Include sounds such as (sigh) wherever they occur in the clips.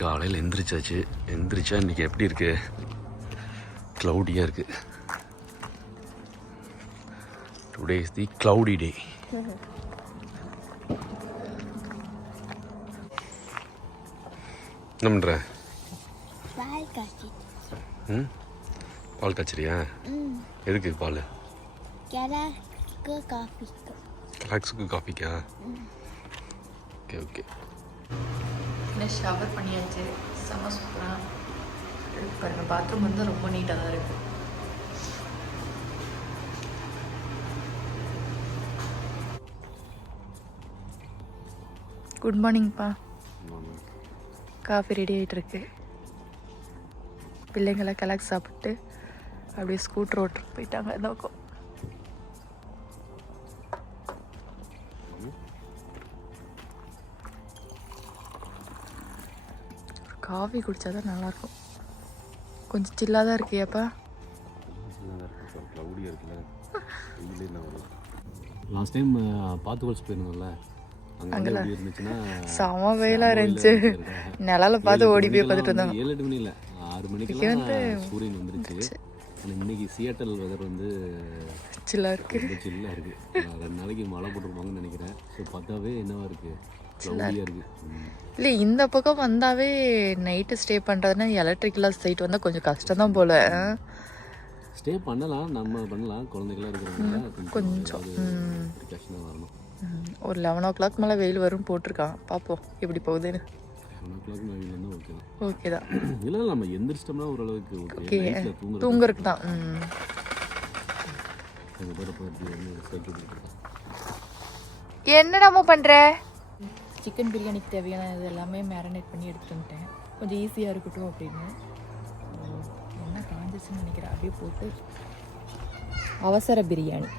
காலையில் எந்திரிச்சாச்சு. எந்திரிச்சா இன்னைக்கு எப்படி இருக்கு? க்ளவுடியாக இருக்கு. Today is the cloudy day என்ன பண்ணுற பால் காய்ச்சி ம்? பால் காய்ச்சறியா எதுக்கு பால்? கிளாக்ஸுக்கு காஃபிக்கா. Okay okay. இன்னும் ஷவர் பண்ணியாச்சு. செம்ம சூப்பராக பாருங்க. பாத்ரூம் வந்து ரொம்ப நீட்டாக தான் இருக்குது குட் மார்னிங்ப்பா காஃபி ரெடி ஆகிட்டு இருக்கு. பிள்ளைங்களாம் கிளக்கு சாப்பிட்டு அப்படியே ஸ்கூட்டர் ஓட்டுட்டு போயிட்டாங்க. இந்த பக்கம் காஃபி குடித்தா தான் நல்லாயிருக்கும். கொஞ்சம் சில்லாக தான் இருக்கியாப்பா வெயிலே லாஸ்ட் டைம் பாத்துகோல்ஸ் போயிருந்தோம்ல. வந்து செம வெயிலாக இருந்துச்சு. நிழல பார்த்து ஓடி போய் பார்த்துட்டு வந்து இருந்தோம். ஏழு எட்டு மணி இல்லை ஆறு மணிக்கெல்லாம் சூரியன் வந்துருச்சு. இன்னைக்கு சியாட்டல் வெதர் வந்து சில்லாக இருக்கு. சில்லாக இருக்கு. ரெண்டு நாளைக்கு மழை போட்டிருப்பாங்கன்னு நினைக்கிறேன். ஸோ பார்த்தாவே என்னவா இருக்கு? க்ளவுடியாக இருக்கு. இல்லை இந்த பக்கம் வந்தாவே நைட்டு ஸ்டே பண்ணுறதுன்னா எலக்ட்ரிக்கலாக சைட் வந்தால் கொஞ்சம் கஷ்டம் தான் போல் ஸ்டே பண்ணலாம் நம்ம பண்ணலாம் குழந்தைகளாம் இருக்கிறவங்க கொஞ்சம், வரணும் ஒரு லெவன் ஓ கிளாக் மேலே வெயில் வரும் போட்டிருக்கான் பார்ப்போம் எப்படி போகுதுன்னு ஓகே தான் இல்லை நம்ம எந்திரிச்சிட்டோம்னா ஓரளவுக்கு ஓகே தூங்குறதுக்கு தான் ம் எங்கள் பேரை பார்த்து வந்து சைக்கிள் என்ன நம்ம பண்ணுற சிக்கன் பிரியாணிக்கு தேவையான இது எல்லாமே மேரினேட் பண்ணி எடுத்துட்டு வந்துட்டேன் கொஞ்சம் ஈஸியாக இருக்கட்டும் அப்படின்னு. என்ன காஞ்சிச்சுன்னு நினைக்கிறேன். அப்படியே போட்டு அவசர பிரியாணி.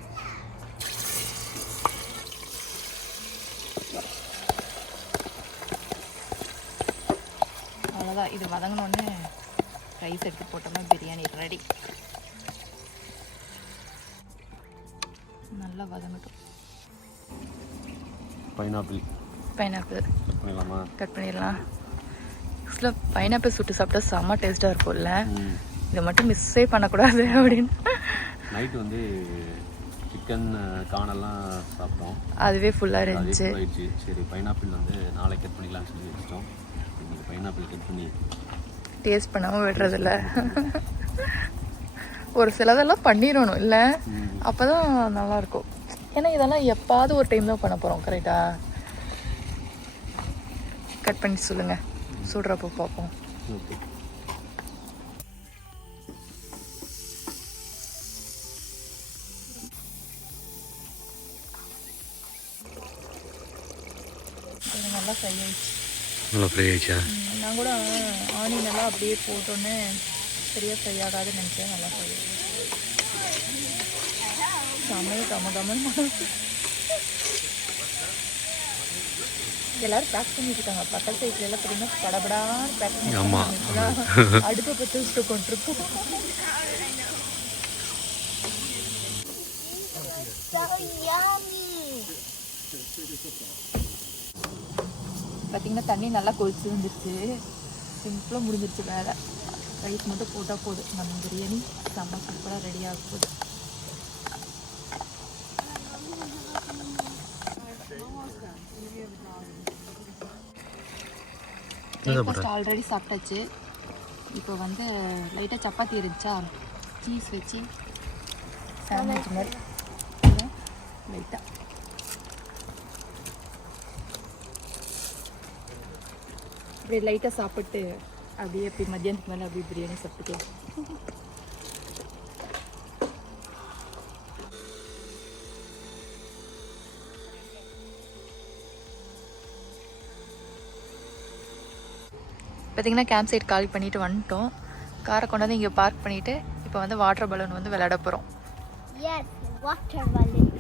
அவ்வளோதான் இது வதங்கினோடனே ரைஸ் எடுத்து போட்டோம்னா பிரியாணி ரெடி நல்லா வதங்கட்டும். பைனாப்பிள் பைனாப்பிள் கட் பண்ணிடலாமா? ஆக்சுவலாக பைனாப்பிள் சுட்டு சாப்பிட்டா செம்ம டேஸ்ட்டாக இருக்கும்ல. இதை மட்டும் மிஸ்ஸே பண்ணக்கூடாது அப்படின்னு. நைட் வந்து சிக்கன் காணெல்லாம் சாப்பிட்டோம். அதுவே ஃபுல்லாக இருந்துச்சு. சரி பைனாப்பிள் வந்து நாளைக்கு கட் பண்ணிக்கலாம்னு சொல்லி வச்சுட்டோம். இன்னைக்கு பைனாப்பிள் கட் பண்ணி டேஸ்ட் பண்ணாமல் விடுறதில்ல. ஒரு சிலதெல்லாம் பண்ணிடணும் இல்லை? அப்போ தான் நல்லாயிருக்கும் ஏன்னா இதெல்லாம் எப்பாவது ஒரு டைம் தான் பண்ண போகிறோம் கரெக்டாக கட் பண்ணி சொல்லுங்கள் சுடுறப்போ பார்ப்போம் நல்லா ஃப்ரை ஆயிடுச்சு. நல்லா ஃப்ரை ஆயிடுச்சா? நான் கூட ஆனியன் எல்லாம் அப்படியே போட்டோன்னே சரியாக ஃப்ரை ஆகாதுன்னு நினச்சேன் நல்லா ஃப்ரை ஆயிடுச்சு. சமையல் கம கமன் எல்லாரும் பேக் பண்ணிட்டு இருக்காங்க பக்கத்து சைட்ல எல்லாம் பார்த்தீங்கன்னா படபடான்னு பேக் பண்ணி. அடுப்பை பற்றி வச்சுட்டு கொண்டிருக்கோம் பார்த்தீங்கன்னா தண்ணி நல்லா கொதிச்சு வந்துருச்சு. சிம்பிளாக முடிஞ்சிருச்சு வேலை. ரைஸ் மட்டும் போட்டால் போதும். நம்ம பிரியாணி செம்ம சூப்பராக ரெடி ஆக போகுது. பிரேக்ஃபாஸ்ட் ஆல்ரெடி சாப்பிட்டாச்சு. இப்போ வந்து லைட்டாக சப்பாத்தி இருந்துச்சா? சீஸ் வச்சு சாண்ட்விச் மாதிரி. லைட்டாக அப்படியே லைட்டாக சாப்பிட்டு அப்படியே அப்படி மத்தியானத்துக்கு மேலே அப்படியே பிரியாணி சாப்பிட்டுக்கலாம். பார்த்தீங்கன்னா கேம்ப் சைட் காலி பண்ணிட்டு வந்துட்டோம். காரை கொண்டு வந்து இங்கே பார்க் பண்ணிவிட்டு இப்போ வந்து வாட்டர் பலூன் வந்து விளையாட போகிறோம்.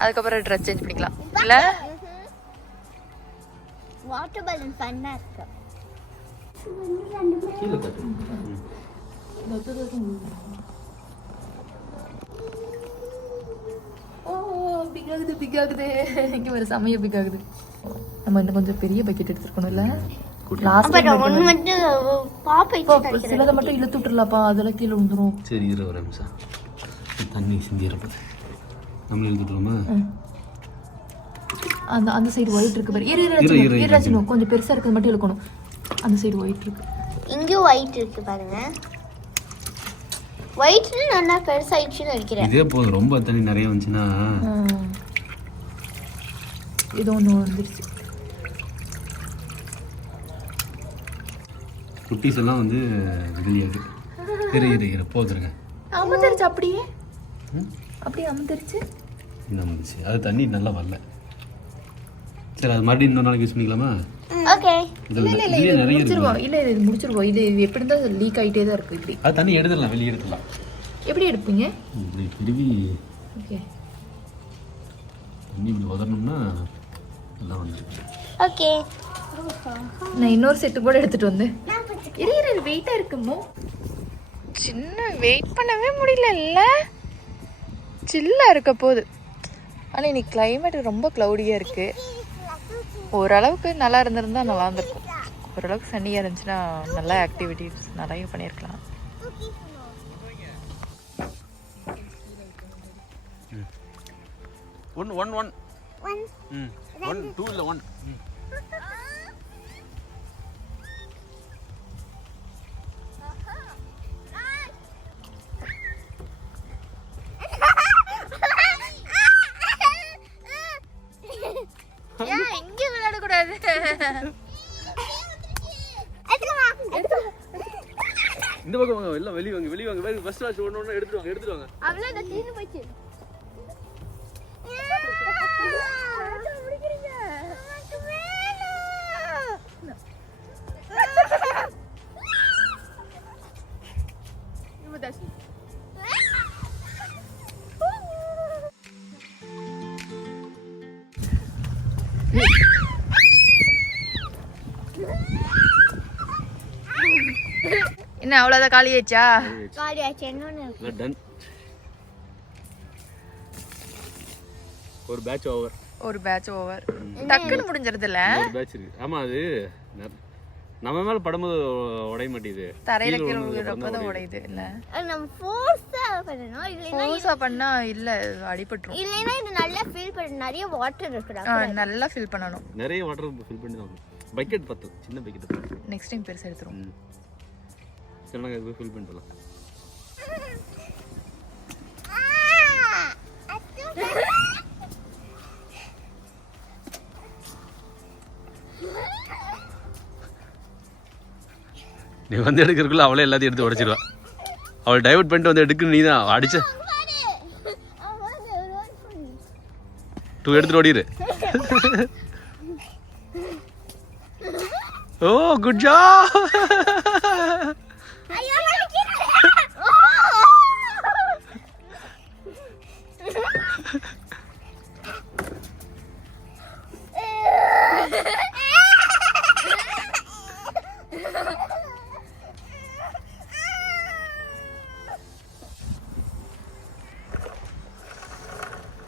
அதுக்கப்புறம் ட்ரெஸ் சேஞ்ச் பண்ணிக்கலாம். இல்லை? வாட்டர் பலூன் ஃபன்னா இருக்கு. பிக் ஆகுது பிக் ஆகுது இங்கே ஒரு சமயம் பிக் ஆகுது நம்ம இந்த கொஞ்சம் பெரிய பக்கெட் எடுத்துருக்கணும்ல பாப்பா சிலதை மட்டும் இழுத்து விட்டுறலாப்பா அதெல்லாம் கீழே விழுந்துரும். சரி இரு ஒரு நிமிஷம். தண்ணி சிந்தி இருப்பது நம்மள எழுதிட்டுருமா அந்த அந்த சைடு ஒயிட் இருக்கு பாரு. இரு. கொஞ்சம் பெருசா இருக்கிறது மட்டும் இழுக்கணும். அந்த சைடு ஒயிட் இருக்கு. இங்கேயும் ஒயிட் இருக்கு பாருங்க. ஒயிட்னு நல்லா பெருசாயிடுச்சுன்னு நினைக்கிறேன். இதே போதும். ரொம்ப தண்ணி நிறைய வந்துச்சுன்னா. இது ஒன்று வந்துருச்சு. குட்டீஸ் எல்லாம் வந்து வெளியாது இரு இரு இரு போதுருங்க அமுந்துருச்சு அப்படியே? அப்படியே அமுந்துருச்சு இந்த வந்துச்சு அது தண்ணி நல்லா வரல. சரி அது மறுபடியும் இன்னொரு நாளைக்கு யூஸ் பண்ணிக்கலாமா? ஓகே. இல்ல இல்ல இருக்கு முடிச்சிருவோம். இல்ல இது முடிச்சிருவோம். இது இது எப்படி இருந்தால் லீக் ஆயிட்டே தான் இருக்கு இப்படி. அது தண்ணி எடுத்துடலாம் வெளியே எடுத்துடலாம். எப்படி எடுப்பீங்க? இப்படி திருவி ஓகே. தண்ணி இப்படி உதறணும்னா எல்லாம் வந்துருக்கு ஓகே. நான் இன்னொரு செட்டு கூட எடுத்துட்டு வந்தேன். இரு இரு இது வெயிட்டா இருக்குமோ? சின்ன வெயிட் பண்ணவே முடியல இல்ல சில்லா இருக்க போகுது. ஆனால் இன்னைக்கு climate ரொம்ப க்ளௌடியாக இருக்கு. ஓரளவுக்கு நல்லா இருந்திருந்தா நல்லா இருந்திருக்கும். ஓரளவுக்கு சன்னியாக இருந்துச்சுன்னா நல்லா ஆக்டிவிட்டிஸ் நிறைய பண்ணியிருக்கலாம் ஒன் ஒன் ஒன். ம். ஒன் டூ இல்லை ஒன் இந்த பக்கம் வாங்க எல்லாம் வெளியே வாங்க வெளியே வாங்க. ஃபர்ஸ்ட் வாஷ் ஒன்று ஒன்று எடுத்துட்டு வாங்க எடுத்துட்டு வாங்க. அவ்வளோ இந்த தீர்ந்து போச்சு. என்ன அவ்வளோதான் காலி ஆயிடுச்சா? காலி ஆச்சு இன்னொன்று எல்லாம் டன் ஒரு பேட்ச் ஓவர் ஒரு பேட்ச் ஓவர் டக்குன்னு முடிஞ்சிருதுல்ல? ஒரு பேட்ச் இருக்கு. ஆமா அது நம்ம மேல படும்போது உடைய மாட்டேங்குது. தரையில கீழ உடையுது. இல்ல. நம்ம ஃபோர்ஸாக பண்ணணும். இல்லைன்னா ஃபோர்ஸா பண்ணா இல்ல அடிபட்டுரும். இல்லைன்னா இது நல்லா ஃபீல் பண்ண நிறைய வாட்டர் இருக்குடா ஆ, நல்லா ஃபில் பண்ணணும். நிறைய வாட்டர் ஃபில் பண்ணி பக்கெட் பத்து சின்ன பக்கெட் நெக்ஸ்ட் டைம் பெருசா எடுத்துரும் நாங்கள் போய் ஃபில் பண்ணிடலாம் நீ வந்து எடுக்கிறதுக்குள்ள அவளே எல்லாத்தையும் எடுத்து உடைச்சிருவா அவள் டைவர்ட் பண்ணிட்டு வந்து எடுக்கு நீ தான் அடிச்ச. டூ எடுத்துட்டு ஓடிடு (laughs) ஓ குட் ஜா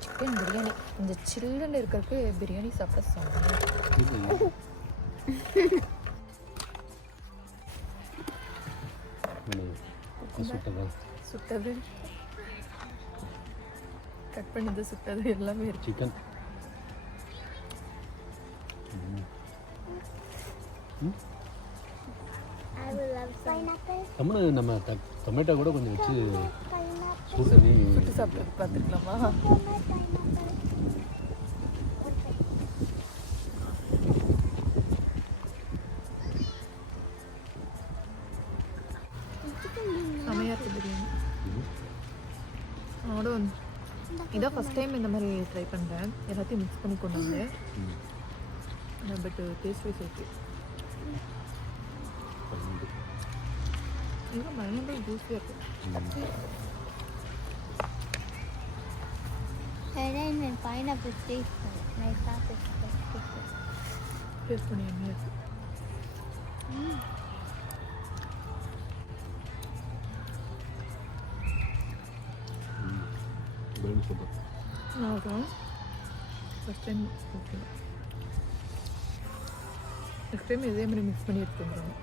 சிக்கன் பிரியாணி இந்த இருக்கிறதுக்கு பிரியாணி சாப்பிட சொன்னேன் சுட்டது? கட் பண்ணது சுட்டது எல்லாமே இருக்கு. சிக்கன் நம்ம டொமேட்டோ கூட கொஞ்சம் வச்சு சுட்டு சாப்பிட்டு பார்த்துக்கலாமா ட்ரை பண்ணுறேன் எல்லாத்தையும் மிக்ஸ் பண்ணி கொண்டு வந்தேன் பட் டேஸ்ட் வைஸ் ஓகே இன்னும் பயங்கர ஜூஸியாக இருக்குது பைனாப்பிள் டேஸ்ட் டேஸ்ட் பண்ணி என்ன இருக்கு. பிரியாணி சூப்பர். அதான் first time okay next time இதே மாதிரி மிக்ஸ் பண்ணி எடுத்துட்டு வந்துடுவாங்க